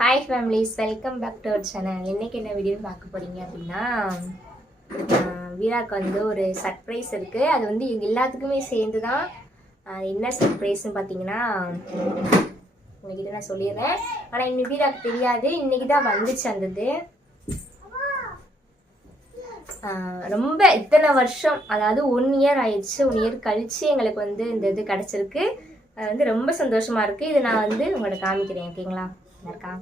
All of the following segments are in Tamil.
Hi families, welcome back to our channel. இன்றைக்கி என்ன வீடியோ பார்க்க போகிறீங்க அப்படின்னா, வீராக்கு வந்து ஒரு சர்ப்ரைஸ் இருக்குது. அது வந்து எங்கள் எல்லாத்துக்குமே சேர்ந்து தான். என்ன சர்ப்ரைஸ்ன்னு பார்த்தீங்கன்னா உங்ககிட்ட நான் சொல்லிடுறேன். ஆனால் இன்னும் வீராக்கு தெரியாது, இன்றைக்கி தான் வந்துச்சு அந்தது. ரொம்ப இத்தனை வருஷம், அதாவது 1 இயர் ஆயிடுச்சு. 1 இயர் கழித்து எங்களுக்கு வந்து இந்த இது கிடச்சிருக்கு. அது வந்து ரொம்ப சந்தோஷமாக இருக்குது. இது நான் வந்து உங்கள்கிட்ட காமிக்கிறேன், ஓகேங்களா? இருக்கா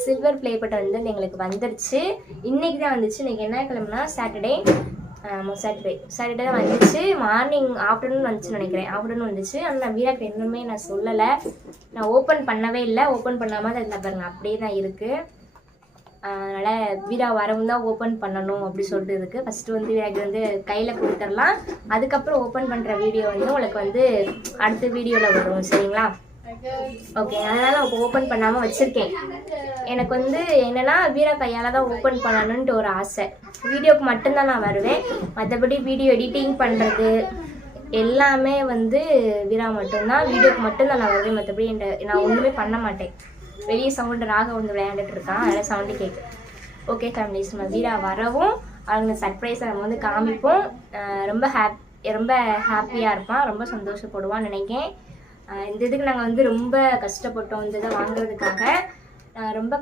சில்வர் ப்ளே பட்டன் வந்து எங்களுக்கு வந்துடுச்சு. இன்றைக்கி தான் வந்துச்சு. இன்றைக்கி என்ன கிழமைனா சாட்டர்டே தான் வந்துச்சு. மார்னிங் ஆஃப்டர்நூன் வந்துச்சுன்னு நினைக்கிறேன். ஆஃப்டர்நூன் வந்துச்சு. ஆனால் நான் வீராக்கு இன்னுமே நான் சொல்லலை, நான் ஓப்பன் பண்ணவே இல்லை. ஓப்பன் பண்ணாமல் தான் இதில் பாருங்க அப்படியே தான் இருக்குது. அதனால் வீரா வரவும் தான் ஓப்பன் பண்ணணும் அப்படி சொல்லிட்டு இருக்குது. ஃபஸ்ட்டு வந்து வீராக்கு வந்து கையில் கொடுத்துடலாம். அதுக்கப்புறம் ஓப்பன் பண்ணுற வீடியோ வந்து உங்களுக்கு வந்து அடுத்த வீடியோவில் வரும், சரிங்களா? ஓகே, அதனால் நான் இப்போ ஓப்பன் பண்ணாமல் வச்சுருக்கேன். எனக்கு வந்து என்னென்னா வீரா கையால் தான் ஓப்பன் பண்ணணுன்ட்டு ஒரு ஆசை. வீடியோக்கு மட்டும்தான் நான் வருவேன். மற்றபடி வீடியோ எடிட்டிங் பண்ணுறது எல்லாமே வந்து வீரா மட்டும்தான். வீடியோக்கு மட்டும்தான் நான் வருவேன். மற்றபடி நான் ஒன்றுமே பண்ண மாட்டேன். வெளியே சவுண்டு ராக வந்து விளையாண்டுட்டு இருக்கான், அதனால் சவுண்டு கேட்கு. ஓகே ஃபேமிலிஸ், நம்ம வீரா வரவும் அவங்க சர்ப்ரைஸை நம்ம வந்து காமிப்போம். ரொம்ப ஹாப்பியாக இருப்பான், ரொம்ப சந்தோஷப்படுவான்னு நினைக்கிறேன். இந்த இதுக்கு நாங்கள் வந்து ரொம்ப கஷ்டப்பட்டோம். இந்த இதை வாங்குறதுக்காக ரொம்ப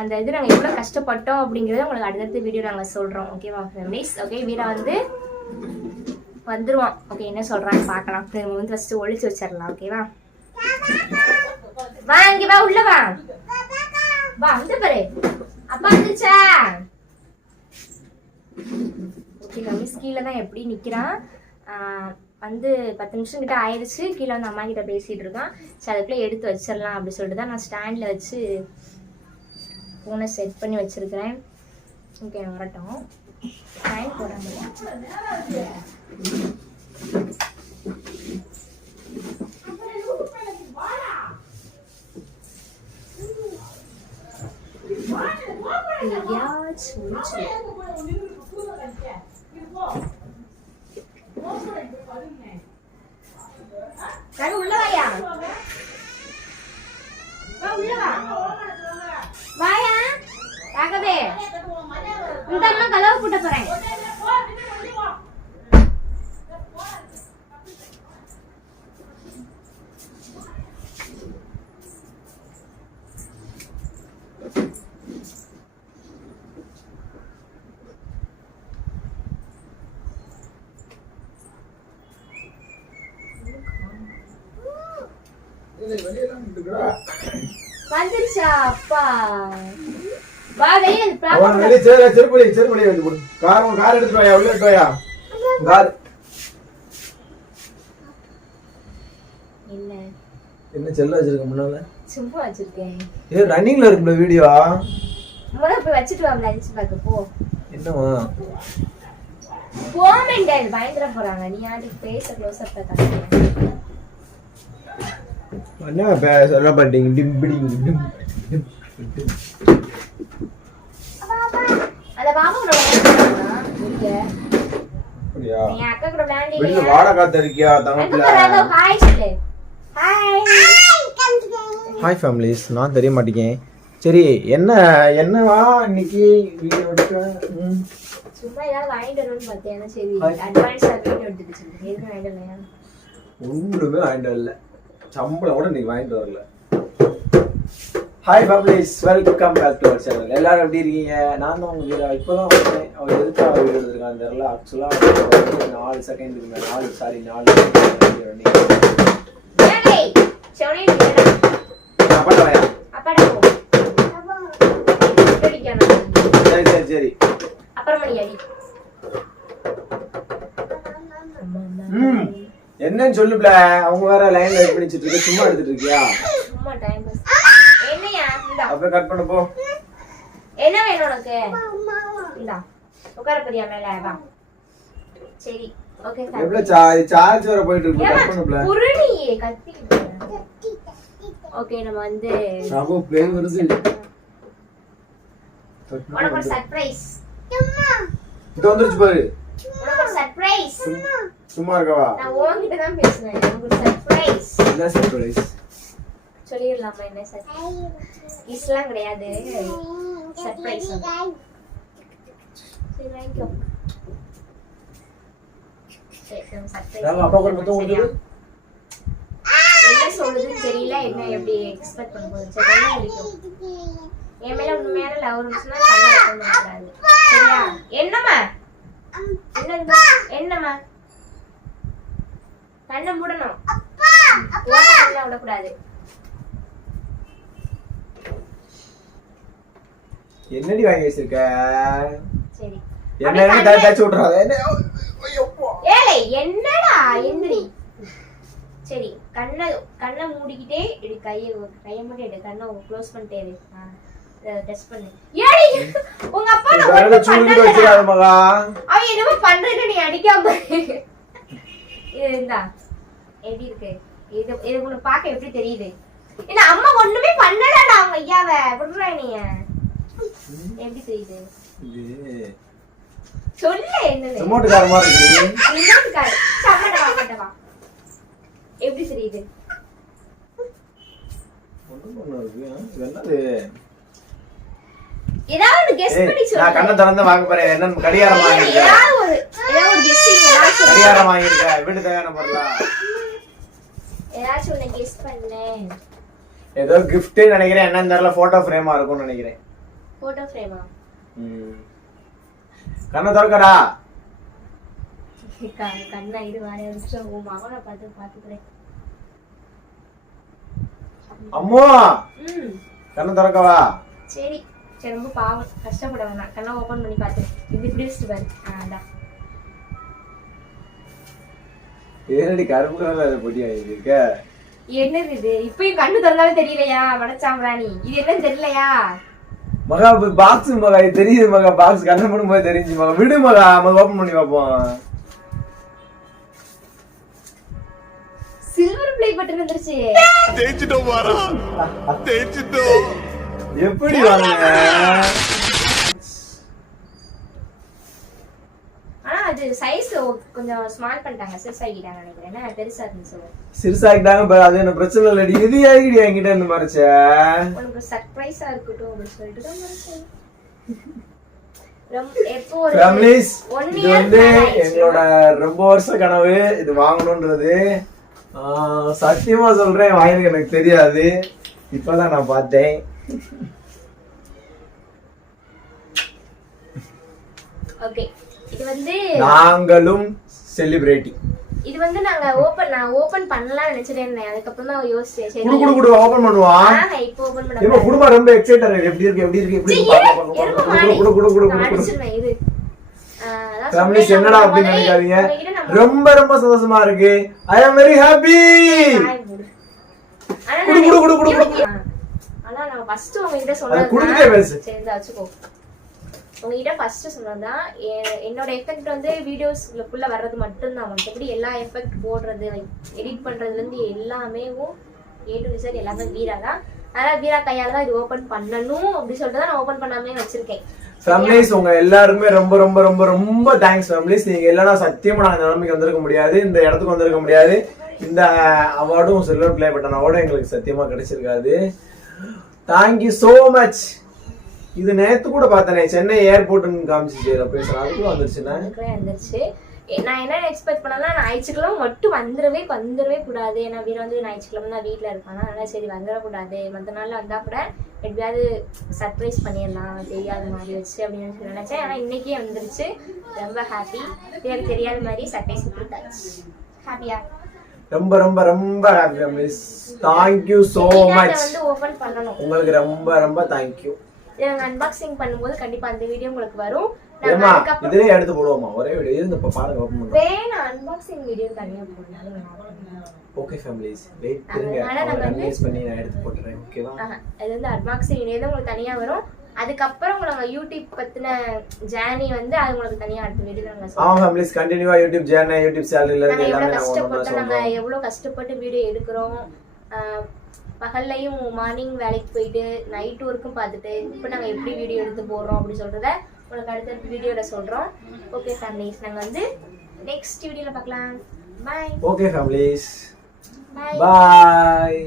அந்த இது நாங்கள் எவ்வளோ கஷ்டப்பட்டோம் அப்படிங்கிறத உங்களுக்கு அடுத்தடுத்த வீடியோ நாங்கள் சொல்கிறோம், ஓகேவா ஃபேமிலிஸ்? ஓகே, வீரா வந்து வந்துடுவான். ஓகே, என்ன சொல்கிறான்னு பார்க்கலாம். நம்ம வந்து ஃபஸ்ட்டு ஒழிச்சு வச்சிடலாம், ஓகேவா? வா, இங்கே வா, உள்ள வா, வா, வந்து பாரு. அப்பா வந்துச்சா? ஓகே ஃபேமிலிஸ், கீழே தான் எப்படி நிற்கிறான். வந்து 10 நிமிஷம் கிட்ட ஆயிடுச்சு. கீழே வந்து அம்மா கிட்ட பேசிகிட்டு இருக்கான். சரி, அதுக்குள்ளே எடுத்து வச்சிடலாம் அப்படி சொல்லிட்டு தான் நான் ஸ்டாண்டில் வச்சு ஃபோனை செட் பண்ணி வச்சுருக்கிறேன். ஓகே, வரட்டும். டைம் போட உள்ள வாயா, உள்ள வா, வாயா ராகவே. இந்த அம்மா கலவு போட்ட போறேன். வந்துருச்சா அப்பா? வா, வெளிய வெளிய செருப்படி வந்து போடு. கார் எடுத்துட்டு வாயா, உள்ள எடுத்து வாயா. கார் என்ன செல்ல வச்சிருக்க முன்னால? சும்மா வச்சிருக்கேன். ஏ ரன்னிங்ல இருக்குல வீடியோ. முதல்ல போய் வச்சிட்டு வாங்க, அடிச்சு பாக்க போ. என்னவா? போமெண்டல் பயங்கர போறாங்க. நீ ஆடி பேச க்ளோஸ் அப் காட்டுங்க. என்ன பேசற பட்டிங் டிம்பிடிங் டிம். அத பாபு விளையாடுறானா? இங்க. அப்படியா? நீ அக்கா கூட விளையாண்டீங்க. வெளிய வாட காத்து இருக்கியா தங்கப்ல? ஹாய் சொல்லு. ஹாய். ஹாய் ஃபேமிலிஸ், நான் தெரிய மாட்டேங்க. சரி, என்னவா இன்னைக்கு வீடியோ எடுக்க? சும்மா ஏதாவது வாங்கிட்டு வரணும்னு பார்த்தேன். சரி, அட்வான்ஸா வீடியோ எடுத்துட்டு சொல்லுங்க. எதுக்கு வாங்கிட்டு வரலையா? ஒண்ணுமே வாங்கிட்டு வரல. சம்பளம் கூட இன்னைக்கு வாங்கிட்டு வரல. Hi families, welcome back to our channel. எல்லாரும் எப்படி இருக்கீங்க? நான் தான் உங்க வீரா. இப்போதான் வந்தேன். அவர் எதுக்காக வீடியோ எடுத்துருக்கான்னு தெரியல. ஆக்சுவலாக 4 செகண்டுக்கு மேலே 4 செகண்ட் சரி. என்னன்னு சொல்லுப்ல. அவங்க வேற லைன்ல வெயிட் பண்ணிட்டு இருக்க. சும்மா எடுத்துட்டு இருக்கியா? சும்மா டைம் பாஸ். என்னையா? இந்தா. அப்ப கட் பண்ணு போ. என்ன வேணும் உனக்கு? இந்தா. உட்கார போறியா மேல? வா. சரி. Okay sir. எவ்வளவு சார்ஜ் வர போயிட்டு இருக்கு. கட் பண்ணுப்ல. புருணி கத்திக்கிட்டு. ஓகே, நம்ம வந்து சாபோ ப்ளே வருது. உனக்கு ஒரு சர்ப்ரைஸ். இது வந்துருச்சு பாரு. உனக்கு ஒரு சர்ப்ரைஸ். சும்மா இருக்கவா? நான் உன்கிட்ட தான் பேசுறேன். உனக்கு ஒரு சர்ப்ரைஸ். என்ன சர்ப்ரைஸ்? சொல்லிடலாமா என்ன சார்? கிஸ்லாம் கிடையாது, சர்ப்ரைஸ். சரி வாங்கிக்கோ. என்ன சொல்றதுன்னு தெரியல, என்ன எப்படி எக்ஸ்பெக்ட் பண்ண போகுது. என் மேல உண்மையான லவ் இருந்துச்சுன்னா கண்ணை ஓப்பன் பண்ணக்கூடாது, சரியா? என்னம்மா என்னம்மா கண்ணை மூடணும், விடக்கூடாது. என்னடி வாங்கி வச்சிருக்க? சரி என்ன டச் விட்றாத. ஏலே என்னடா எந்திரி. சரி கண்ணை மூடிக்கிட்டே இப்படி கையை மட்டும் எடு, கண்ணை க்ளோஸ் பண்ணிட்டே இரு. டெஸ்ட் பண்ணு. ஏடி உங்க அப்பா நான் சூடுகிட்ட வச்சிராத மகா. அவன் என்னமோ பண்றேன்னு நீ அடிக்காம. இது இந்தா எப்படி இருக்கு? இது உனக்கு பார்க்க எப்படி தெரியுது? இல்ல அம்மா ஒண்ணுமே பண்ணலடா அவங்க ஐயாவை விடுறா நீ. எப்படி தெரியுது? இது சொல்லு என்னன்னு. ரிமோட் கார் மாதிரி இருக்கு. ரிமோட் கார் சம்மடவா எப்படி தெரியுது? ஒண்ணு இருக்கு. என்னது? ஏதாவது கெஸ் பண்ணி சொல்லு. நான் கண்ணை திறந்து வாங்க போறேன். என்ன கடிகாரம் வாங்கிருக்கேன். ஏதாவது கெஸ்டிங் ஏதாவது கடிகாரம் வாங்கிருக்கேன். வீட்டு தேவையான பொருளா? ஏதாச்சும் ஒண்ணு கெஸ் பண்ணு. ஏதோ gift நினைக்கிறேன். என்னன்னு தெரியல. போட்டோ ஃப்ரேமா இருக்கும்னு நினைக்கிறேன். போட்டோ ஃப்ரேமா? கண்ணை திறக்கடா. கண்ணா இது வாரே வந்து உன் மகனை பாத்துக்கிறேன். அம்மா கண்ணை திறக்கவா? சரி சரி, ரொம்ப பாவம், கஷ்டப்பட வேணாம். கண்ணை ஓபன் பண்ணி பாத்து இப்படி வச்சுட்டு பாரு. அதான் ஏனடி கருப்பு கலர்ல பொடி ஆயிருக்க? என்னது இது? இப்பயும் கண்ணு திறந்தாலும் தெரியலையா வடச்சாம்பிராணி? இது என்னன்னு தெரியலையா மகா? பாக்ஸ் மகா, இது தெரியுது மகா. பாக்ஸ் கண்ணை மூடும் போது தெரிஞ்சு மகா. விடு மகா, நம்ம ஓபன் பண்ணி பார்ப்போம். சில்வர் ப்ளே பட்டன் வந்துருச்சு. தேய்ச்சிட்டோம் வாரா, தேய்ச்சிட்டோம். எப்படி வாங்க? ஆனா அது சைஸ் கொஞ்சம் ஸ்மால் பண்ணிட்டாங்க, சிறுசாகிட்டாங்க நினைக்கிறேன். பெருசா இருந்துச்சு. சிறுசாகிட்டாங்க, அது என்ன பிரச்சனை இல்லடி. இது ஆகிடி என்கிட்ட இருந்து மறைச்ச. உனக்கு சர்ப்ரைஸா இருக்கட்டும் அப்படின்னு சொல்லிட்டு தான் மறைச்சேன். இது வந்து எங்களோட ரொம்ப வருஷ கனவு, இது வாங்கணும்ன்றது. சத்தியமா சொல்றேன், வாங்கினது எனக்கு தெரியாது, இப்பதான் நான் பார்த்தேன். ஓகே, இது வந்து நாங்களும் செலிபிரேட்டிங். இது வந்து நான் ஓபன் பண்ணலாம் நினைச்சிட்டேன். அதுக்கப்புறம் தான் யோசிச்சேன். சரி குடு ஓபன் பண்ணுவான். இப்போ ஓபன் பண்ணலாம். குடுமா ரொம்ப எக்ஸைட்டட் ஆயிடு. எப்படி இருக்கு அடிச்சிருவேன். இது ஃபேமிலிஸ் என்னடா அப்படி நினைக்காதீங்க. ரொம்ப ரொம்ப சந்தோஷமா இருக்கு. ஐ அம் வெரி ஹாப்பி. குடு. ஆனா நான் ஃபர்ஸ்ட் உங்ககிட்ட சொன்னது குடுதே பேசு. சரி வச்சுக்கோ. உங்ககிட்ட ஃபர்ஸ்ட் சொன்னதான் என்னோட எஃபெக்ட் வந்து வீடியோஸ்க்குள்ள வர்றது மட்டும்தான். மற்றபடி எல்லா எஃபெக்ட் போடுறது, எடிட் பண்றதுல இருந்து எல்லாமே A to Z எல்லாமே வீரா தான். அதனால வீரா கையால தான் இது ஓபன் பண்ணணும் அப்படி சொல்லிட்டு தான் நான் ஓபன் பண்ணாமே வச்சிருக்கேன். ஃபேமிலிஸ் உங்க எல்லாருக்குமே ரொம்ப ரொம்ப ரொம்ப ரொம்ப தேங்க்ஸ் ஃபேமிலிஸ். நீங்க இல்லைன்னா சத்தியமா நான் இந்த நிலைமைக்கு வந்திருக்க முடியாது, இந்த இடத்துக்கு வந்திருக்க முடியாது. இந்த அவார்டும் சில்வர் ப்ளே பட்டன் அவார்டும் எங்களுக்கு சத்தியமா கிடைச்சிருக்காது. Thank you so much. இது நேத்து கூட பார்த்தனே, சென்னை ஏர்போர்ட்னு காமிச்சிச்சு பேசுறேன். அதுக்குள்ள வந்துருச்சு. நான் என்ன எக்ஸ்பெக்ட் பண்ணேன்னா ஞாயிற்றுக்கிழமை மட்டும் வந்துடவே கூடாது. ஏன்னா வீர வந்து ஞாயிற்றுக்கிழமை தான் வீட்டில் இருப்பாங்க. அதனால சரி வந்துடக்கூடாது, மற்ற நாளில் வந்தால் கூட எப்படியாவது சர்ப்ரைஸ் பண்ணிடலாம் தெரியாத மாதிரி வச்சு அப்படின்னு நினைச்சேன். ஆனால் இன்னைக்கே வந்துருச்சு. ரொம்ப ஹாப்பி. எனக்கு தெரியாத மாதிரி சர்ப்ரைஸ் கொடுத்தாச்சு. ஹாப்பியா? ரொம்ப ரொம்ப ரொம்ப happy families. Thank you so much. வந்து ஓபன் பண்ணணும். உங்களுக்கு ரொம்ப ரொம்ப தேங்க்யூ. இதை அன்பாக்சிங் பண்ணும்போது கண்டிப்பா அந்த வீடியோ உங்களுக்கு வரும். ஏமா இதுலயே எடுத்து போடுவோமா? ஒரே வீடியோ இருந்து இப்ப பாருங்க ஓபன் பண்ணுங்க. வேணா அன்பாக்சிங் வீடியோ தனியா போடுங்க. ஓகே ஃபேமிலிஸ், வெயிட் பண்ணுங்க. நான் அனலைஸ் பண்ணி நான் எடுத்து போடுறேன். ஓகேவா? அது வந்து அன்பாக்சிங் வீடியோ தான் உங்களுக்கு தனியா வரும். அதுக்கப்புறம் உங்களுக்கு யூடியூப் பத்தின ஜர்னி வந்து அது உங்களுக்கு தனியா அடுத்த வீடியோல நாங்க சொல்றோம். ஆமா ஃபேமிலிஸ், கண்டினியூவா யூடியூப் ஜர்னி, யூடியூப் சேனல்ல இருந்து எல்லாமே நாங்க எவ்வளவு கஷ்டப்பட்டு வீடியோ எடுக்கிறோம். பகல்லையும் மார்னிங் வேலைக்கு போயிட்டு நைட் ஒர்க்கும் பார்த்துட்டு இப்போ நாங்கள் எப்படி வீடியோ எடுத்து போடுறோம் அப்படி சொல்கிறத உங்களுக்கு அடுத்த வீடியோவில் சொல்கிறோம். ஓகே ஃபேமிலிஸ், நாங்கள் வந்து நெக்ஸ்ட் வீடியோவில் பார்க்கலாம். பாய். ஓகே ஃபேமிலிஸ், பாய்.